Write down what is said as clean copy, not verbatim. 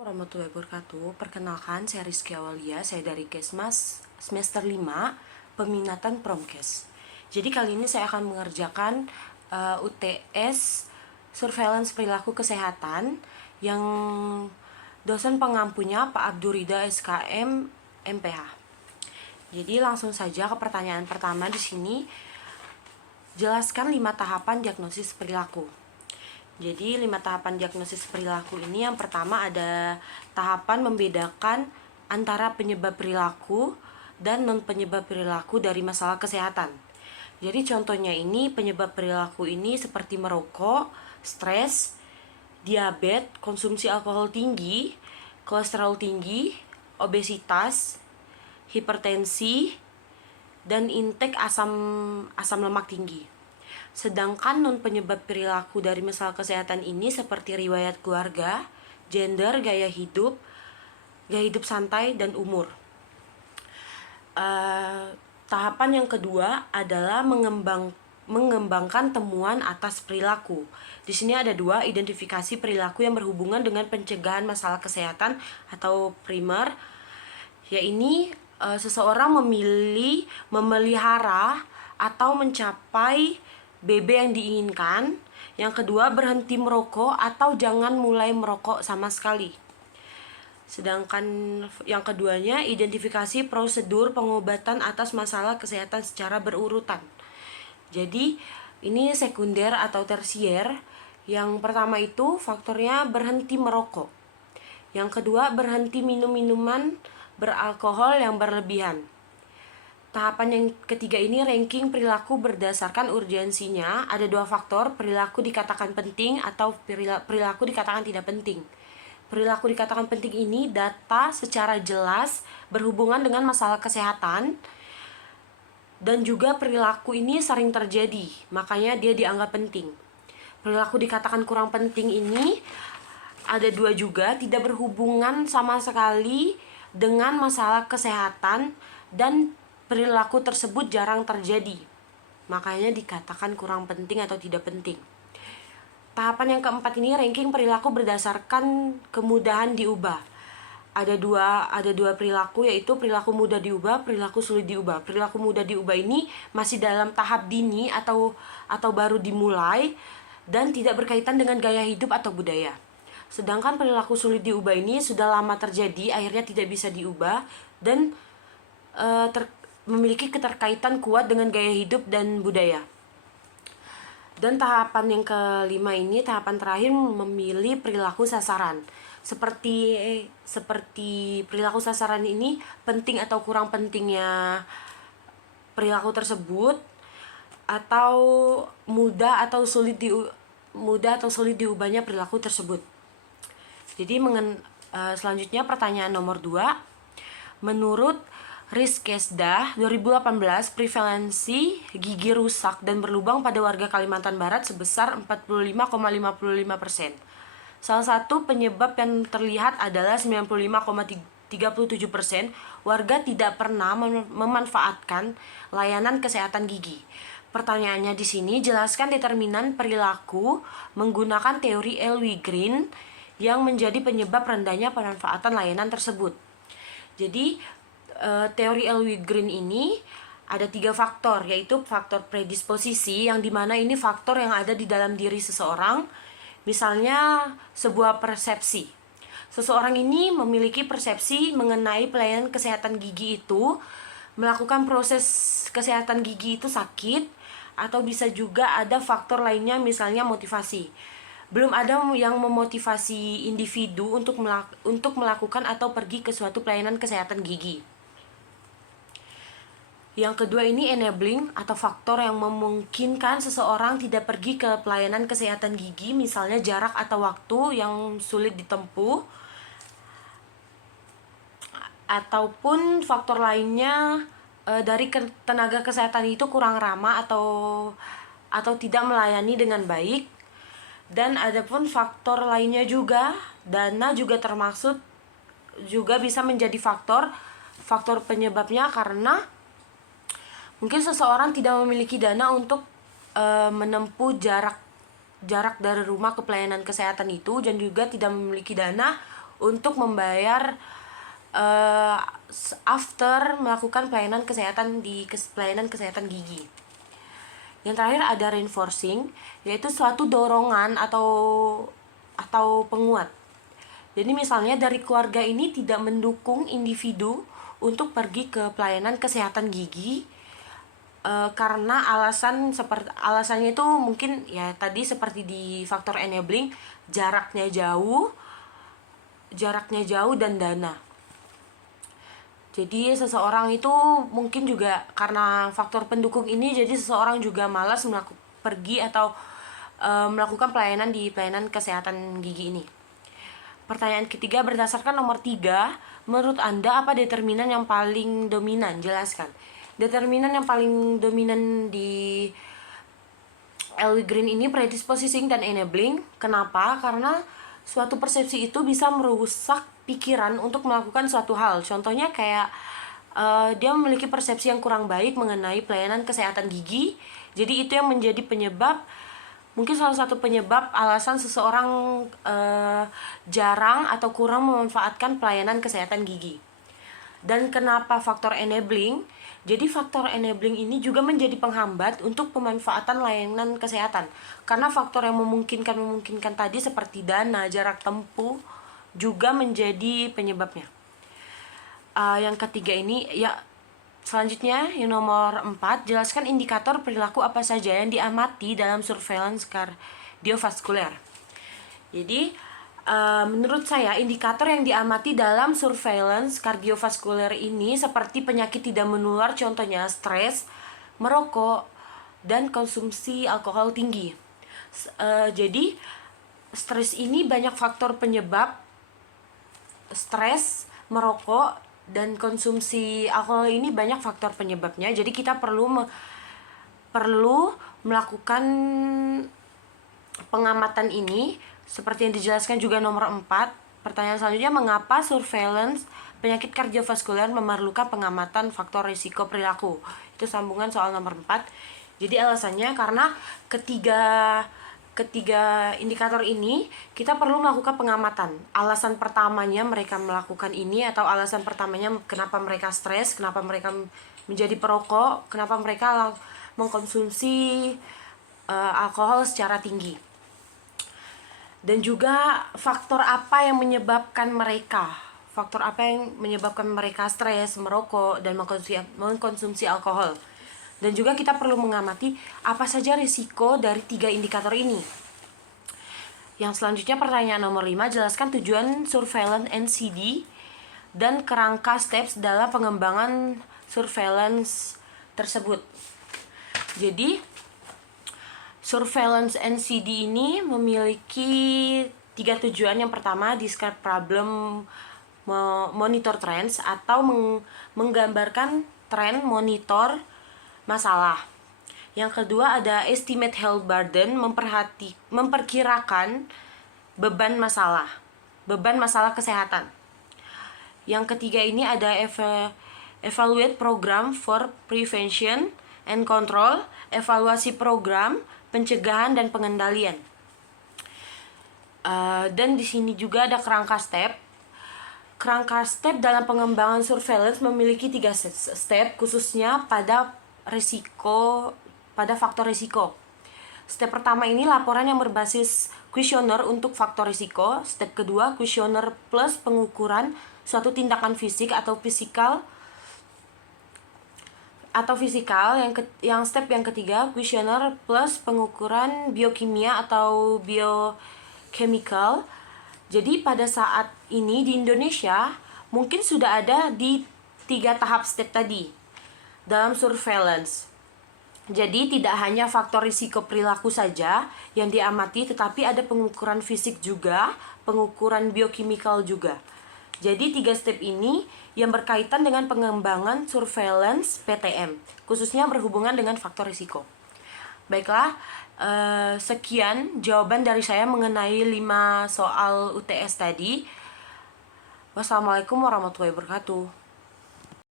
Warahmatullahi wabarakatuh. Perkenalkan, saya Rizky Awalia, saya dari Kesmas semester 5, peminatan Promkes. Jadi kali ini saya akan mengerjakan UTS Surveillance Perilaku Kesehatan yang dosen pengampunya Pak Abdurrida SKM MPH. Jadi langsung saja ke pertanyaan pertama di sini. Jelaskan 5 tahapan diagnosis perilaku. Jadi 5 tahapan diagnosis perilaku ini, yang pertama ada tahapan membedakan antara penyebab perilaku dan non penyebab perilaku dari masalah kesehatan. Jadi contohnya ini, penyebab perilaku ini seperti merokok, stres, diabetes, konsumsi alkohol tinggi, kolesterol tinggi, obesitas, hipertensi, dan intake asam lemak tinggi. Sedangkan non penyebab perilaku dari masalah kesehatan ini seperti riwayat keluarga, gender, gaya hidup santai, dan umur. Tahapan yang kedua adalah mengembangkan temuan atas perilaku. Di sini ada 2, identifikasi perilaku yang berhubungan dengan pencegahan masalah kesehatan atau primer. Yaitu seseorang memelihara atau mencapai BB yang diinginkan. Yang kedua, berhenti merokok atau jangan mulai merokok sama sekali. Sedangkan yang keduanya, identifikasi prosedur pengobatan atas masalah kesehatan secara berurutan. Jadi ini sekunder atau tersier. Yang pertama itu faktornya berhenti merokok. Yang kedua, berhenti minum minuman beralkohol yang berlebihan. Tahapan yang ketiga ini ranking perilaku berdasarkan urgensinya. Ada 2 faktor, perilaku dikatakan penting atau perilaku dikatakan tidak penting. Perilaku dikatakan penting ini data secara jelas berhubungan dengan masalah kesehatan, dan juga perilaku ini sering terjadi, makanya dia dianggap penting. Perilaku dikatakan kurang penting ini ada 2 juga, tidak berhubungan sama sekali dengan masalah kesehatan, dan perilaku tersebut jarang terjadi, makanya dikatakan kurang penting atau tidak penting. Tahapan yang keempat ini ranking perilaku berdasarkan kemudahan diubah. Ada dua perilaku, yaitu perilaku mudah diubah, perilaku sulit diubah. Perilaku mudah diubah ini masih dalam tahap dini atau baru dimulai dan tidak berkaitan dengan gaya hidup atau budaya. Sedangkan perilaku sulit diubah ini sudah lama terjadi, akhirnya tidak bisa diubah, dan memiliki keterkaitan kuat dengan gaya hidup dan budaya. Dan tahapan yang kelima ini, tahapan terakhir, memilih perilaku sasaran. Seperti perilaku sasaran ini, penting atau kurang pentingnya perilaku tersebut, atau mudah atau sulit diubahnya perilaku tersebut. Jadi selanjutnya pertanyaan nomor 2. Menurut Rizkesdah 2018, prevalensi gigi rusak dan berlubang pada warga Kalimantan Barat sebesar 45,55%. Salah satu penyebab yang terlihat adalah 95,37% warga tidak pernah memanfaatkan layanan kesehatan gigi. Pertanyaannya di sini, jelaskan determinan perilaku menggunakan teori L-Wigrin yang menjadi penyebab rendahnya pemanfaatan layanan tersebut. Jadi teori L-Wigrin ini ada 3 faktor, yaitu faktor predisposisi, yang dimana ini faktor yang ada di dalam diri seseorang. Misalnya sebuah persepsi, seseorang ini memiliki persepsi mengenai pelayanan kesehatan gigi itu, melakukan proses kesehatan gigi itu sakit, atau bisa juga ada faktor lainnya, misalnya motivasi. Belum ada yang memotivasi individu untuk melakukan atau pergi ke suatu pelayanan kesehatan gigi. Yang kedua ini enabling atau faktor yang memungkinkan seseorang tidak pergi ke pelayanan kesehatan gigi, misalnya jarak atau waktu yang sulit ditempuh, ataupun faktor lainnya dari tenaga kesehatan itu kurang ramah atau tidak melayani dengan baik. Dan adapun faktor lainnya juga, dana juga termaksud, juga bisa menjadi faktor penyebabnya, karena mungkin seseorang tidak memiliki dana untuk menempuh jarak dari rumah ke pelayanan kesehatan itu, dan juga tidak memiliki dana untuk membayar after melakukan pelayanan kesehatan di pelayanan kesehatan gigi. Yang terakhir ada reinforcing, yaitu suatu dorongan atau penguat. Jadi misalnya dari keluarga ini tidak mendukung individu untuk pergi ke pelayanan kesehatan gigi karena alasannya itu mungkin ya tadi seperti di faktor enabling, jaraknya jauh dan dana. Jadi seseorang itu mungkin juga karena faktor pendukung ini, jadi seseorang juga malas pergi atau melakukan pelayanan di pelayanan kesehatan gigi ini. Pertanyaan ketiga, berdasarkan nomor 3, menurut Anda apa determinan yang paling dominan? Jelaskan. Determinan yang paling dominan di Ellie Green ini predisposing dan enabling. Kenapa? Karena suatu persepsi itu bisa merusak pikiran untuk melakukan suatu hal. Contohnya kayak dia memiliki persepsi yang kurang baik mengenai pelayanan kesehatan gigi. Jadi itu yang menjadi penyebab, mungkin salah satu penyebab alasan seseorang jarang atau kurang memanfaatkan pelayanan kesehatan gigi. Dan kenapa faktor enabling? Jadi faktor enabling ini juga menjadi penghambat untuk pemanfaatan layanan kesehatan. Karena faktor yang memungkinkan tadi seperti dana, jarak tempuh juga menjadi penyebabnya. Yang ketiga ini ya, selanjutnya yang nomor 4, jelaskan indikator perilaku apa saja yang diamati dalam surveillance kardiovaskuler. Jadi menurut saya indikator yang diamati dalam surveillance kardiovaskuler ini seperti penyakit tidak menular, contohnya stres, merokok, dan konsumsi alkohol tinggi. Jadi stres ini banyak faktor penyebab stres, merokok, dan konsumsi alkohol ini banyak faktor penyebabnya. Jadi kita perlu melakukan pengamatan ini seperti yang dijelaskan juga nomor 4. Pertanyaan selanjutnya, mengapa surveillance penyakit kardiovaskuler memerlukan pengamatan faktor risiko perilaku? Itu sambungan soal nomor 4. Jadi alasannya karena ketiga indikator ini kita perlu melakukan pengamatan. Alasan pertamanya mereka melakukan ini, atau alasan pertamanya kenapa mereka stres, kenapa mereka menjadi perokok, kenapa mereka mengkonsumsi alkohol secara tinggi. Dan juga faktor apa yang menyebabkan mereka stres, merokok, dan mengkonsumsi alkohol. Dan juga kita perlu mengamati apa saja risiko dari 3 indikator ini. Yang selanjutnya pertanyaan nomor 5, jelaskan tujuan surveillance NCD dan kerangka steps dalam pengembangan surveillance tersebut. Jadi surveillance NCD ini memiliki 3 tujuan. Yang pertama, describe problem, monitor trends, atau menggambarkan tren, monitor masalah. Yang kedua ada estimate health burden, memperkirakan beban masalah kesehatan. Yang ketiga ini ada evaluate program for prevention and control, evaluasi program pencegahan dan pengendalian. Dan di sini juga ada kerangka step. Kerangka step dalam pengembangan surveillance memiliki 3 step, khususnya pada faktor risiko. Step pertama ini laporan yang berbasis kuesioner untuk faktor risiko. Step kedua, kuesioner plus pengukuran suatu tindakan fisik atau fisikal. Yang step yang ketiga, kuesioner plus pengukuran biokimia atau biochemical. Jadi pada saat ini di Indonesia mungkin sudah ada di 3 tahap step tadi dalam surveillance. Jadi tidak hanya faktor risiko perilaku saja yang diamati, tetapi ada pengukuran fisik juga, pengukuran biokimikal juga. Jadi 3 step ini yang berkaitan dengan pengembangan surveillance PTM, khususnya berhubungan dengan faktor risiko. Baiklah, sekian jawaban dari saya mengenai 5 soal UTS tadi. Wassalamualaikum warahmatullahi wabarakatuh.